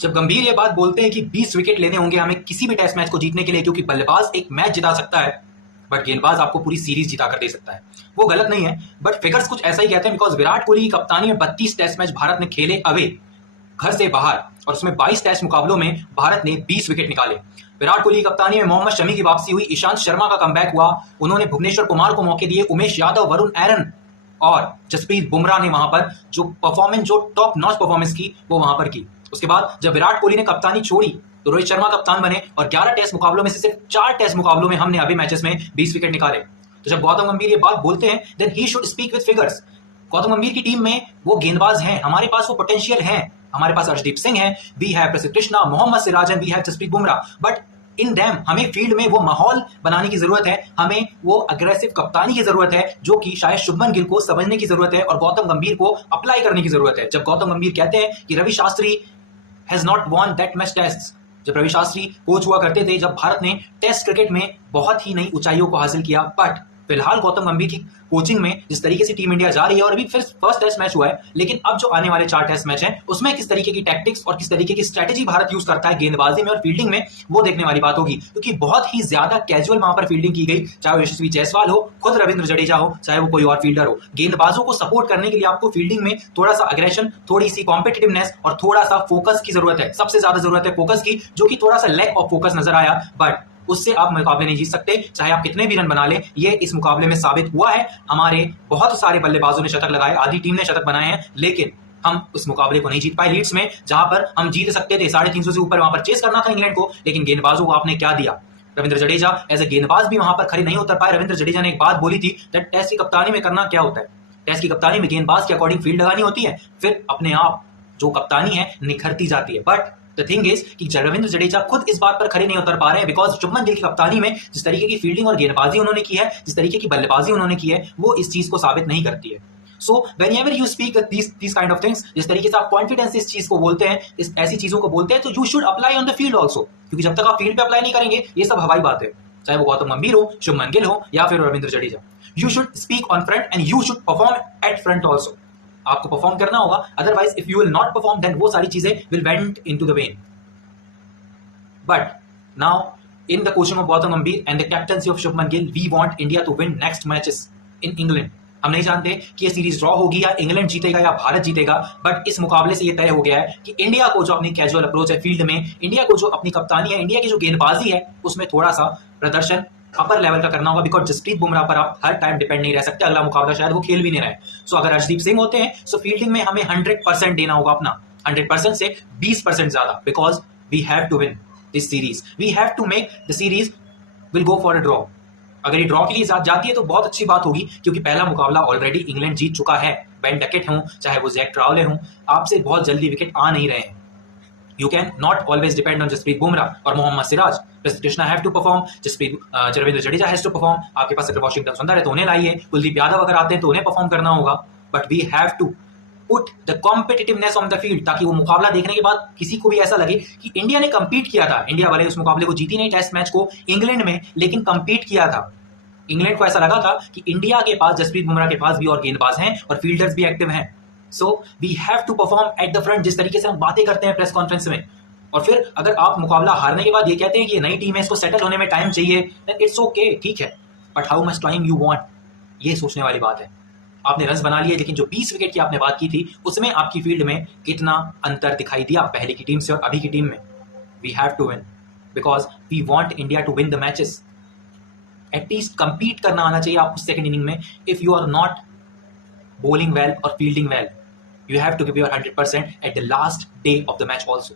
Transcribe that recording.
जब गंभीर ये बात बोलते हैं कि 20 विकेट लेने होंगे हमें किसी भी टेस्ट मैच को जीतने के लिए, क्योंकि बल्लेबाज एक मैच जिता सकता है बट गेंदबाज आपको पूरी सीरीज जिता कर दे सकता है, वो गलत नहीं है। बट फिगर्स कुछ ऐसा ही कहते हैं, बिकॉज विराट कोहली की कप्तानी में 32 टेस्ट मैच भारत ने खेले अवे, घर से बाहर, और उसमें 22 टेस्ट मुकाबलों में भारत ने 20 विकेट निकाले। विराट कोहली की कप्तानी में मोहम्मद शमी की वापसी हुई, ईशांत शर्मा का कमबैक हुआ, उन्होंने भुवनेश्वर कुमार को मौके दिए, उमेश यादव, वरुण एरन और जसप्रीत बुमराह ने वहां पर जो परफॉर्मेंस, जो टॉप नॉच परफॉर्मेंस की, वो वहां पर की। उसके बाद जब विराट कोहली ने कप्तानी छोड़ी तो रोहित शर्मा कप्तान बने और 11 टेस्ट मुकाबलों में से सिर्फ 4 टेस्ट मुकाबलों में हमने अभी मैचेस में 20 विकेट निकाले। तो जब गौतम गंभीर ये बात बोलते हैं then he should speak with figures. Gautam Gambhir की टीम में वो गेंदबाज हैं, हमारे पास वो पोटेंशियल है, हमारे पास अर्शदीप सिंह है, we have Prasidh Krishna, Mohammed Siraj, we have Jasprit Bumrah, but in them हमें फील्ड में वो माहौल बनाने की जरूरत है, हमें वो अग्रेसिव कप्तानी की जरूरत है जो कि शायद शुभमन गिल को समझने की जरूरत है और गौतम गंभीर को अप्लाई करने की जरूरत है। जब गौतम गंभीर कहते हैं कि Ravi Shastri has not won that much test, जब रवि शास्त्री कोच हुआ करते थे, जब भारत ने टेस्ट क्रिकेट में बहुत ही नई ऊंचाइयों को हासिल किया, बट फिलहाल गौतम गंभीर की कोचिंग में जिस तरीके से टीम इंडिया जा रही है, और अभी फिर फर्स्ट टेस्ट मैच हुआ है, लेकिन अब जो आने वाले 4 टेस्ट मैच हैं उसमें किस तरीके की टैक्टिक्स और किस तरीके की स्ट्रेटेजी भारत यूज करता है गेंदबाजी में और फील्डिंग में, वो देखने वाली बात होगी। क्योंकि बहुत ही ज्यादा कैजुअल वहां पर फील्डिंग की गई, चाहे वो यशस्वी जायसवाल हो, खुद रविंद्र जडेजा हो, चाहे वो कोई और फील्डर हो। गेंदबाजों को सपोर्ट करने के लिए आपको फील्डिंग में थोड़ा सा अग्रेशन, थोड़ी सी कॉम्पिटिटिवनेस और थोड़ा सा फोकस की जरूरत है। सबसे ज्यादा जरूरत है फोकस की, जो कि थोड़ा सा लैक ऑफ फोकस नजर आया, बट उससे आप मुकाबले नहीं जीत सकते, चाहे आप कितने भी रन बना लें। ये इस मुकाबले में साबित हुआ है। हमारे बहुत सारे बल्लेबाजों ने शतक लगाए, आधी टीम ने शतक बनाए हैं, लेकिन हम उस मुकाबले को नहीं जीत पाए लीड्स में, जहां पर हम जीत सकते थे। 350 से ऊपर वहां पर चेस करना था इंग्लैंड को, लेकिन गेंदबाजों को आपने क्या दिया। रविंद्र जडेजा एज ए गेंदबाज भी वहां पर खड़े नहीं उतर पाए। रविंद्र जडेजा ने एक बात बोली थी, टेस्ट की कप्तानी में करना क्या होता है, टेस्ट की कप्तानी में गेंदबाज के अकॉर्डिंग फील्ड लगानी होती है, फिर अपने आप जो कप्तानी है निखरती जाती है। बट द थिंग इज कि रविंद्र जडेजा खुद इस बात पर खड़े नहीं उतर पा रहे हैं, बिकॉज शुभमन गिल की कप्तानी में जिस तरीके की फील्डिंग और गेंदबाजी उन्होंने की है, जिस तरीके की बल्लेबाजी उन्होंने की है, वो इस चीज को साबित नहीं करती है। So whenever you speak these kind of things, जिस तरीके से आप कॉन्फिडेंस इस चीज को बोलते हैं, इस ऐसी चीजों को बोलते हैं, तो you should apply on the field also. क्योंकि जब तक आप फील्ड पे अप्लाई नहीं करेंगे, ये सब हवाई बात है, चाहे वो गौतम गंभीर हो, शुभमन गिल हो या फिर Ravindra Jadeja. You should speak on front and you should perform at front also. आपको परफॉर्म करना होगा, otherwise if you will not perform then वो सारी चीजें will went into the vain. But now, in the coaching of Gautam Gambhir and the captaincy of Shubman Gill, we want India to win next matches in England. हम नहीं जानते कि ये series draw होगी या इंग्लैंड जीतेगा या भारत जीतेगा, बट इस मुकाबले से ये तय हो गया है कि इंडिया को जो अपनी कैजुअल अप्रोच है फील्ड में, इंडिया को जो अपनी कप्तानी है, इंडिया की जो गेंदबाजी है, उसमें थोड़ा सा प्रदर्शन अपर लेवल का करना होगा। बिकॉज जसप्रीत बुमराह पर आप हर टाइम डिपेंड नहीं रह सकते, अगला मुकाबला शायद वो खेल भी नहीं रहे। सो अगर अर्शदीप सिंह होते हैं, सो फील्डिंग में हमें 100% देना होगा अपना, 100% से 20% ज्यादा, because we have to win this series, we have to make the series will go for a draw। अगर ये ड्रॉ के लिए जाती है तो बहुत अच्छी बात होगी, क्योंकि पहला मुकाबला ऑलरेडी इंग्लैंड जीत चुका है। बेन डकेट हो, चाहे वो जैक ट्रावले हो, आपसे बहुत जल्दी विकेट आ नहीं रहे हैं। You can not always depend on Jasprit Bumrah और Mohammed Siraj. Prasidh Krishna have to perform, Ravindra Jadeja has to perform. आपके पास अगर वॉशिंगटन सुंदर है तो उन्हें लाइए, कुलदीप यादव अगर आते हैं तो उन्हें परफॉर्म करना होगा। But we have to put the competitiveness on the field, ताकि वो मुकाबला देखने के बाद किसी को भी ऐसा लगे कि इंडिया ने कंपीट किया था। इंडिया वाले उस मुकाबले को जीती नहीं टेस्ट मैच को इंग्लैंड में, लेकिन कंपीट किया था। इंग्लैंड को ऐसा लगा था कि इंडिया के पास, जसप्रीत बुमराह के पास भी और गेंदबाज हैं और फील्डर्स भी एक्टिव हैं। So we have to perform at the front, जिस तरीके से हम बातें करते हैं प्रेस कॉन्फ्रेंस में। और फिर अगर आप मुकाबला हारने के बाद ये कहते हैं कि ये नई टीम है, इसको सेटल होने में टाइम चाहिए, देन इट्स ओके, ठीक है, but how much time you want, ये सोचने वाली बात है। आपने रन बना लिए, लेकिन जो 20 विकेट की आपने बात की थी, उसमें आपकी फील्ड में कितना अंतर दिखाई दिया पहले की टीम से और अभी की टीम में। We have to win because we want India to win the matches. At least compete करना आना चाहिए आपको सेकंड इनिंग में। If you are not bowling well or fielding well, you have to give your 100% at the last day of the match also.